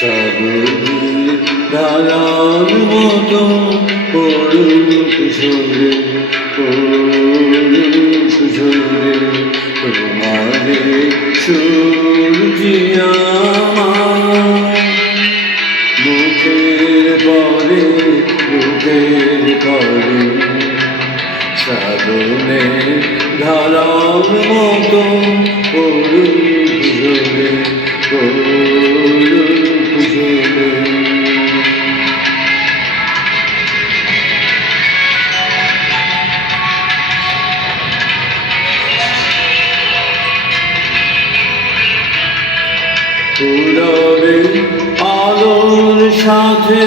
শ্রাবণীর ধারার মতো পড়ুক ঝরে পড়ুক ঝরে তোমারে সূর্যি আমার মুখের পরে শ্রাবণের ধারার মতো পড়ুক ঝরে পড়ুক ঝরে। পূরবে আলোর সাথে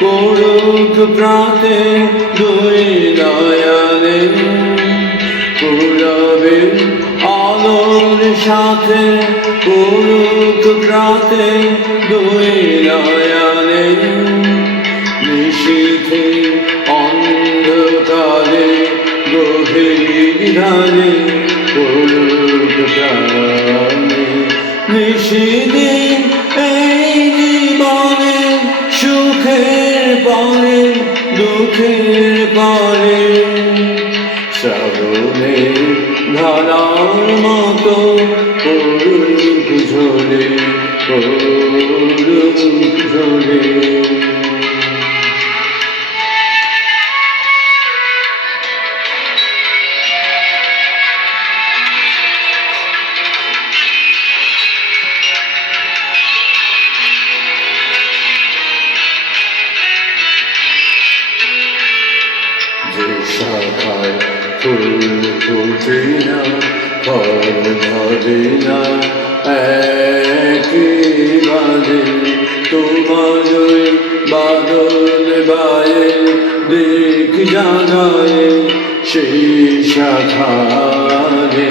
পড়ুক প্রাতে দুই দয়ালে পূরবে আলোর সাথে পড়ুক প্রাতে দুই দয়ালে নিশীথে অন্ধকারে গভীর ধারে পড়ুক প্রাণে নিশিদিন এই জীবনে সুখের পরে দুঃখের পরে শ্রাবণের ধারার মতো পড়ুক ঝরে পড়ুক ঝরে। যে শাখায় ফুল ফোটে না ফল ধরে না একেবারে তোমার বাদল বায়ে দিক জানায় সেই শাখারে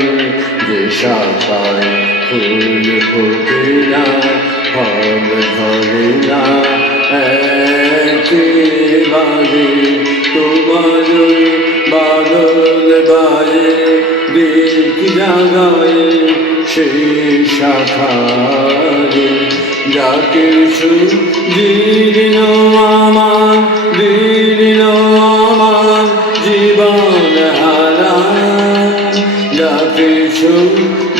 যে শাখায় ফুল ফোটে না ফল ধরে না একেবারে তোমার বাদল বায়ে দিক জাগায় সেই শাখারে যা কিছু জীর্ণ আমার দীর্ণ আমার জীবন হারা যা কিছু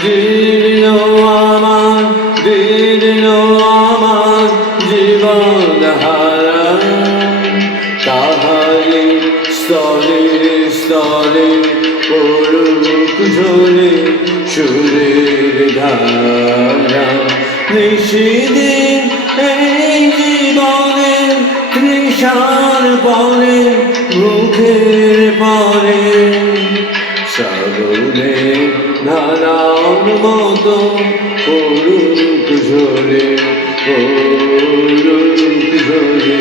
জীর্ণ আমার দীর্ণ আমার জীবন হারা তাহারি স্তরে স্তরে পড়ুক ঝরে সুরের ধারা নিশিদিন এই জীবনে তৃষার পরে মুখের পরে শ্রাবণের ধারার মতো পড়ুক ঝরে পড়ুক ঝরে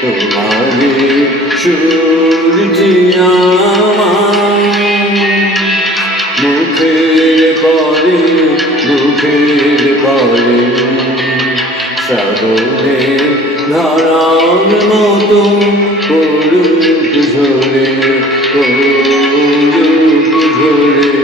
তোমারে সূর্যি আমার মুখের পরে শ্রাবণের ধারার মতো পড়ুক ঝরে পড়ুক ঝরে।